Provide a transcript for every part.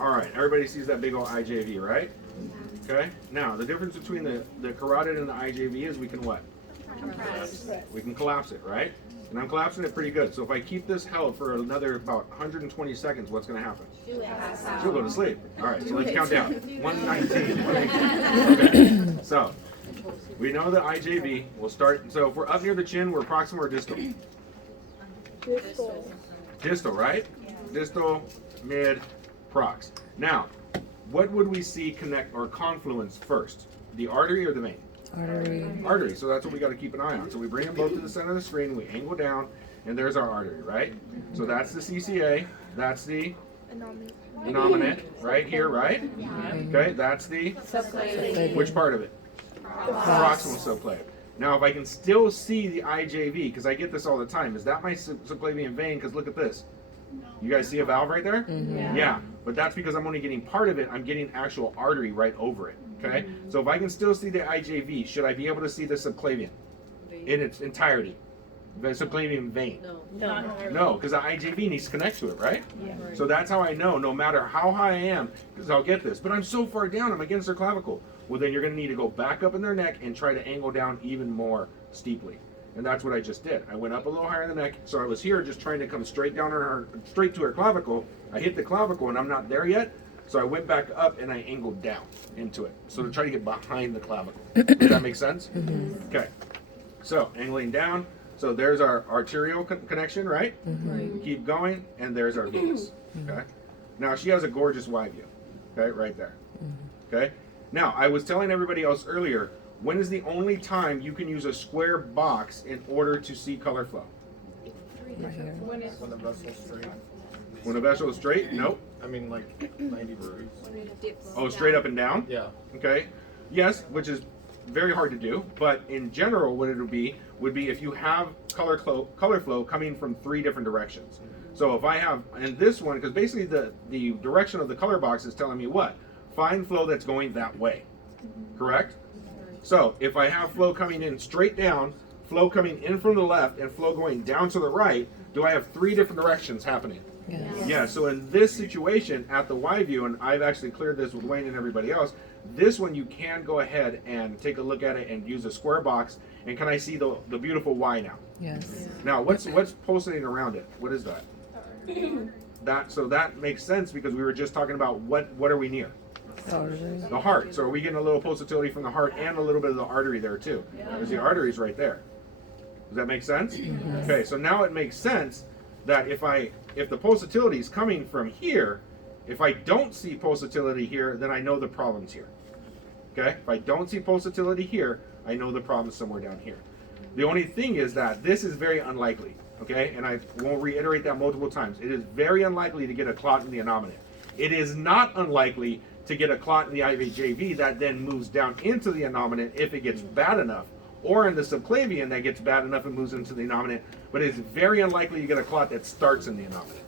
All right, everybody sees that big old IJV, right? Okay. Now, the difference between the carotid and the IJV is we can what? Compress. We can collapse it, right? And I'm collapsing it pretty good. So if I keep this held for another about 120 seconds, what's going to happen? She'll go to sleep. All right, so let's count down. 119. 118. Okay. So we know the IJV will start. So if we're up near the chin, we're proximal or distal? Distal. Distal, right? Distal, mid, prox. Now, what would we see connect or confluence first? The artery or the vein? Artery. Artery. So that's what we got to keep an eye on. So we bring them both to the center of the screen, we angle down, and there's our artery, right? So that's the CCA, that's the innominate, right here, right? Okay, that's the, Subclavian. which part of it? Proximal subclavian. Now, if I can still see the IJV, because I get this all the time, is that my subclavian vein? Because look at this. You guys see a valve right there? Yeah, but that's because I'm only getting part of it. I'm getting actual artery right over it, okay? So if I can still see the IJV, should I be able to see the subclavian in its entirety? The subclavian vein? No, because the IJV needs to connect to it, right? So that's how I know, no matter how high I am, because I'll get this. But I'm so far down, I'm against their clavicle. Well, then you're going to need to go back up in their neck and try to angle down even more steeply. And that's what I just did. I went up a little higher in the neck, so I was here just trying to come straight down on her, straight to her clavicle. I hit the clavicle, and I'm not there yet, so I went back up and I angled down into it. So to try to get behind the clavicle. Does that make sense? Okay. So angling down. So there's our arterial connection, right? Keep going, and there's our venous. Okay. Now she has a gorgeous wide view. Okay, right there. Okay. Now I was telling everybody else earlier. When is the only time you can use a square box in order to see color flow? Right here. When the vessel's straight. When a vessel is straight? Nope. I mean, like 90 degrees. Oh, straight up and down? Yeah. Okay. Yes, which is very hard to do, but in general, what it would be if you have color flow coming from 3 different directions. So if I have, in this one, because basically the direction of the color box is telling me what? Find flow that's going that way. Correct? So if I have flow coming in straight down, flow coming in from the left, and flow going down to the right, do I have 3 different directions happening? Yes. Yeah, so in this situation at the Y view, and I've actually cleared this with Wayne and everybody else, this one you can go ahead and take a look at it and use a square box, and can I see the beautiful Y now? Yes. Now, what's pulsating around it? What is that? So that makes sense because we were just talking about what are we near? Artery. The heart. So are we getting a little pulsatility from the heart and a little bit of the artery there too? Because the artery's right there. Does that make sense? Okay, so now it makes sense that if the pulsatility is coming from here, if I don't see pulsatility here, then I know the problem's here. Okay? If I don't see pulsatility here, I know the problem's somewhere down here. The only thing is that this is very unlikely. Okay? And I won't reiterate that multiple times. It is very unlikely to get a clot in the innominate. It is not unlikely to get a clot in the IVJV that then moves down into the innominate if it gets bad enough, or in the subclavian that gets bad enough and moves into the innominate, but it's very unlikely you get a clot that starts in the innominate.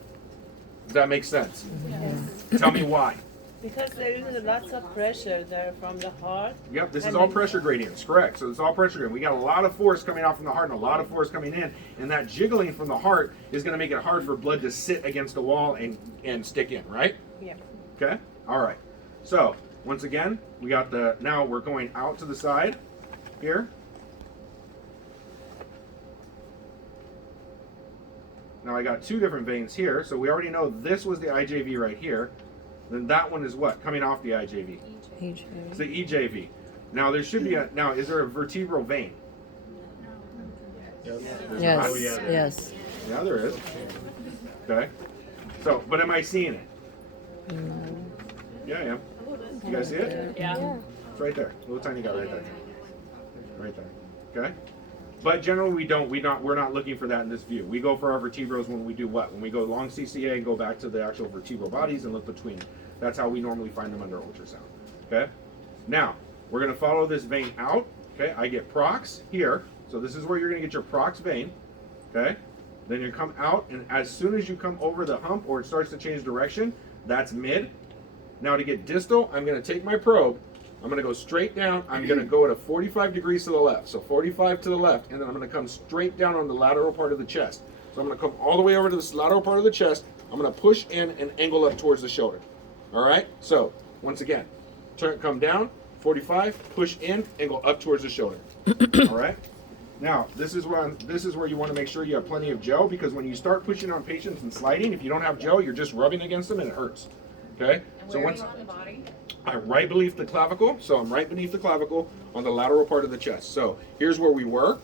Does that make sense? Yes. Tell me why. Because there is lots of pressure there from the heart. Yep, this is all pressure gradients, correct. So it's all pressure gradient. We got a lot of force coming out from the heart and a lot of force coming in, and that jiggling from the heart is going to make it hard for blood to sit against the wall and stick in, right? Yeah. Okay, all right. So once again, we got now we're going out to the side here. Now I got 2 different veins here, so we already know this was the IJV right here. Then that one is what? Coming off the IJV. It's the EJV. Now there should be is there a vertebral vein? Yes. Yes. Oh, yeah. Yes. Yeah, there is. Okay. So, but am I seeing it? Yeah, I am. You guys see it? Yeah. It's right there. Little tiny guy right there. Right there. Okay? But generally we're not looking for that in this view. We go for our vertebrals when we do what? When we go long CCA and go back to the actual vertebral bodies and look between. That's how we normally find them under ultrasound. Okay? Now, we're going to follow this vein out. Okay? I get prox here. So this is where you're going to get your prox vein. Okay? Then you come out, and as soon as you come over the hump or it starts to change direction, that's mid. Now to get distal, I'm going to take my probe. I'm going to go straight down. I'm going to go at a 45 degrees to the left. So 45 to the left, and then I'm going to come straight down on the lateral part of the chest. So I'm going to come all the way over to this lateral part of the chest. I'm going to push in and angle up towards the shoulder. All right. So once again, come down, 45, push in, and go up towards the shoulder. All right. Now this is where you want to make sure you have plenty of gel, because when you start pushing on patients and sliding, if you don't have gel, you're just rubbing against them and it hurts. Okay. So Where are once you on the body? I'm right beneath the clavicle, so I'm right beneath the clavicle on the lateral part of the chest. So here's where we were.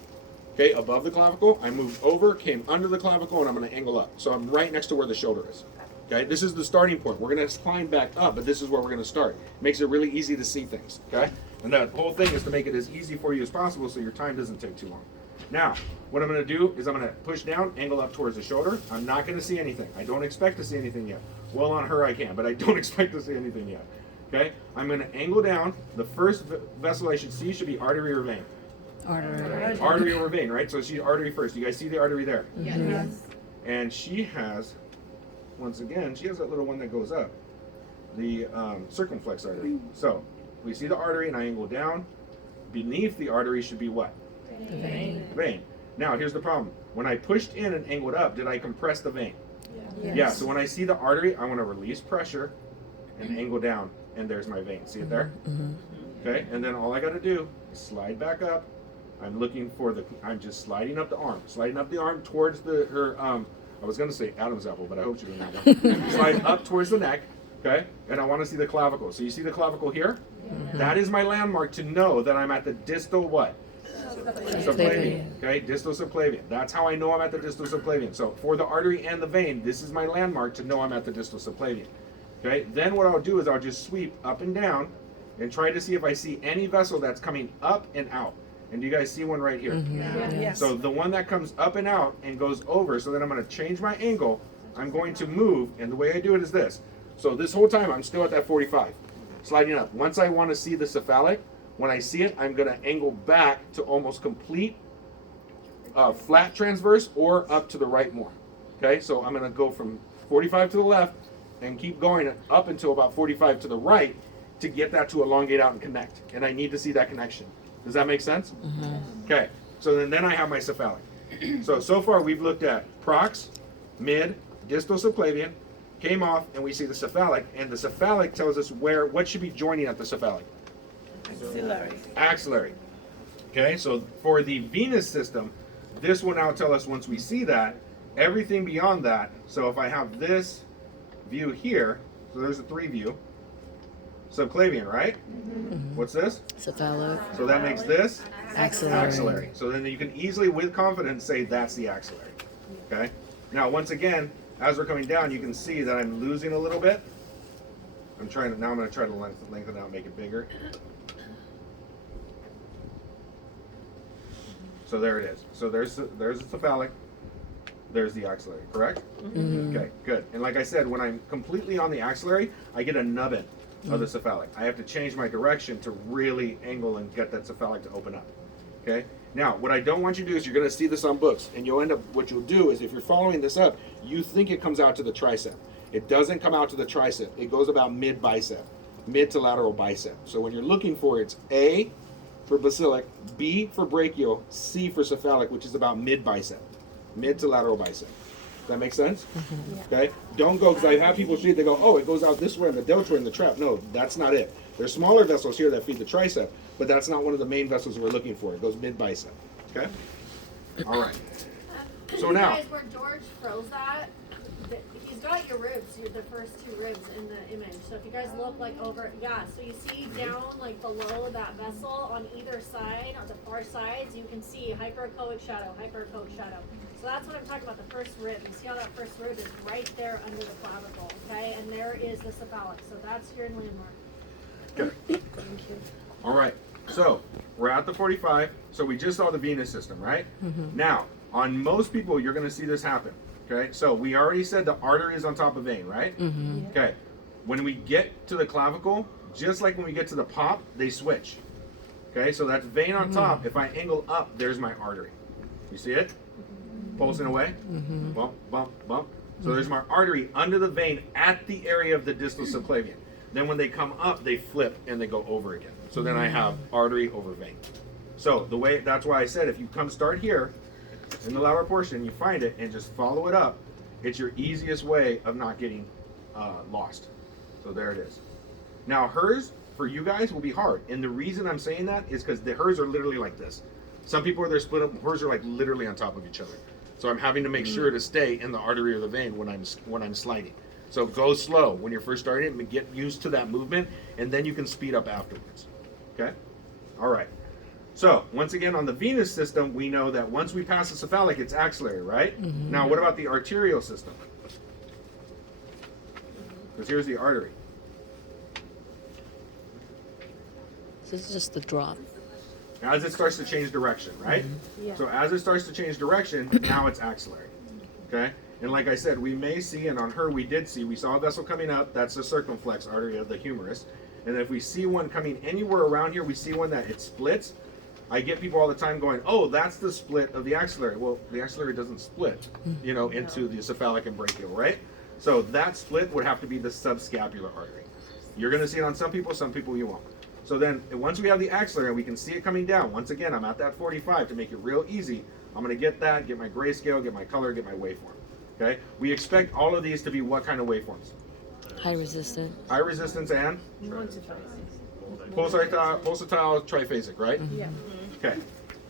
Okay, above the clavicle, I moved over, came under the clavicle, and I'm going to angle up. So I'm right next to where the shoulder is. Okay, this is the starting point. We're going to climb back up, but this is where we're going to start. Makes it really easy to see things. Okay, and that whole thing is to make it as easy for you as possible, so your time doesn't take too long. Now, what I'm going to do is I'm going to push down, angle up towards the shoulder. I'm not going to see anything. I don't expect to see anything yet. Well, on her I can, but I don't expect to see anything yet. Okay, I'm going to angle down. The first vessel I should see should be artery or vein. Artery. Artery or vein, right? So she's artery first. You guys see the artery there? Yes. And she has, once again, she has that little one that goes up, the circumflex artery. So we see the artery, and I angle down. Beneath the artery should be what? Vein. Vein. Now here's the problem. When I pushed in and angled up, did I compress the vein? Yes. Yeah. So when I see the artery, I want to release pressure and angle down, and there's my vein. See it there? Okay. And then all I got to do is slide back up. I'm looking for I'm just sliding up the arm towards I was going to say Adam's apple, but I hope you didn't have one. Slide up towards the neck, okay? And I want to see the clavicle. So you see the clavicle here? That is my landmark to know that I'm at the distal what? Subclavian. Okay, distal subclavian. That's how I know I'm at the distal subclavian. So for the artery and the vein, this is my landmark to know I'm at the distal subclavian. Okay, then what I'll do is I'll just sweep up and down and try to see if I see any vessel that's coming up and out. And do you guys see one right here? Yes. So the one that comes up and out and goes over, so then I'm going to change my angle. I'm going to move, and the way I do it is this. So this whole time I'm still at that 45, sliding up. Once I want to see the cephalic, when I see it, I'm going to angle back to almost complete flat transverse or up to the right more. Okay, so I'm going to go from 45 to the left and keep going up until about 45 to the right to get that to elongate out and connect. And I need to see that connection. Does that make sense? Okay, so then I have my cephalic. So far we've looked at prox, mid, distal subclavian, came off, and we see the cephalic, and the cephalic tells us what should be joining at the cephalic. Axillary. Axillary. Okay, so for the venous system, this will now tell us once we see that, everything beyond that. So if I have this view here, so there's a 3 view, subclavian, right? What's this? Cephalic. So that makes this Axillary. axillary. So then you can easily, with confidence, say that's the axillary. Okay? Now, once again, as we're coming down, you can see that I'm losing a little bit. I'm going to try to lengthen out, make it bigger. So there it is. So there's the cephalic. There's the axillary, correct? Okay, good. And like I said, when I'm completely on the axillary, I get a nubbin of the cephalic. I have to change my direction to really angle and get that cephalic to open up. Okay? Now, what I don't want you to do is you're going to see this on books, and you'll end up, what you'll do is if you're following this up, you think it comes out to the tricep. It doesn't come out to the tricep. It goes about mid bicep, mid to lateral bicep. So when you're looking for it, it's A for basilic, B for brachial, C for cephalic, which is about mid bicep, mid to lateral bicep. Does that make sense? Okay? Don't go, because I have people see it, they go, oh, it goes out this way in the deltoid in the trap. No, that's not it. There's smaller vessels here that feed the tricep, but that's not one of the main vessels we're looking for. It goes mid bicep. Okay? All right. So now, Guys, where George froze that, he's got your ribs, the first 2 ribs in the image. So if you guys look like over, yeah, so you see down like below that vessel on either side, on the far sides, you can see hyperechoic shadow, hyperechoic shadow. So that's what I'm talking about, the first rib. You see how that first rib is right there under the clavicle, okay? And there is the cephalic. So that's your landmark. okay. All right. So we're at the 45. So we just saw the venous system, right? Now, on most people, you're going to see this happen. Okay. So we already said the artery is on top of vein, right? Okay. When we get to the clavicle, just like when we get to the pop, they switch. Okay. So that's vein on top. If I angle up, there's my artery. You see it? Pulsing away. Bump, bump, bump. So there's my artery under the vein at the area of the distal subclavian. Then when they come up, they flip and they go over again. So then I have artery over vein. So that's why I said if you start here in the lower portion, you find it and just follow it up, it's your easiest way of not getting lost. So there it is. Now hers, for you guys, will be hard. And the reason I'm saying that is because hers are literally like this. Some people are they're split up, hers are like literally on top of each other. So I'm having to make sure to stay in the artery or the vein when I'm sliding. So go slow when you're first starting and get used to that movement, and then you can speed up afterwards. Okay? All right. So once again, on the venous system, we know that once we pass the cephalic, it's axillary, right? Now, what about the arterial system? Because here's the artery. This is just the drop. As it starts to change direction, right? Yeah. So as it starts to change direction, now it's axillary. Okay? And like I said, we may see, and on her we saw a vessel coming up, that's the circumflex artery of the humerus. And if we see one coming anywhere around here, we see one that it splits. I get people all the time going, oh, that's the split of the axillary. Well, the axillary doesn't split, into the cephalic and brachial, right? So that split would have to be the subscapular artery. You're going to see it on some people you won't. So then once we have the axillary and we can see it coming down, once again, I'm at that 45 to make it real easy. I'm going to get that, get my grayscale, get my color, get my waveform. Okay? We expect all of these to be what kind of waveforms? High resistant. High resistance and pulsatile triphasic, right? Yeah. Okay.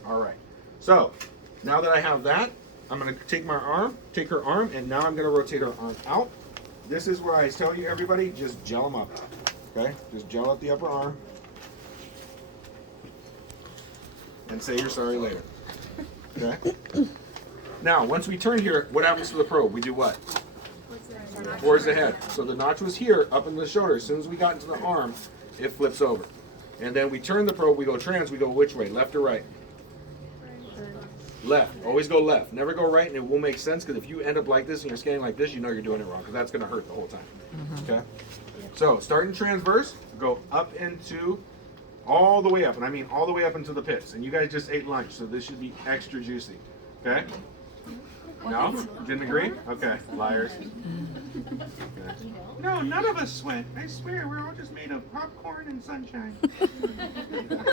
All right. So now that I have that, I'm going to take her arm, and now I'm going to rotate her arm out. This is where I tell you, everybody, just gel them up. Okay? Just gel up the upper arm. And say you're sorry later. Okay? Now, once we turn here, what happens to the probe? We do what? Towards the head. So the notch was here, up in the shoulder. As soon as we got into the arm, it flips over. And then we turn the probe, we go trans, we go which way? Left or right? Left. Always go left. Never go right, and it will make sense, because if you end up like this and you're scanning like this, you know you're doing it wrong, because that's going to hurt the whole time. Okay? So, starting transverse, go up into, all the way up, and I mean all the way up into the pits. And you guys just ate lunch, so this should be extra juicy. Okay? No? Didn't agree? Okay. Liars. Okay. No, none of us went. I swear, we're all just made of popcorn and sunshine.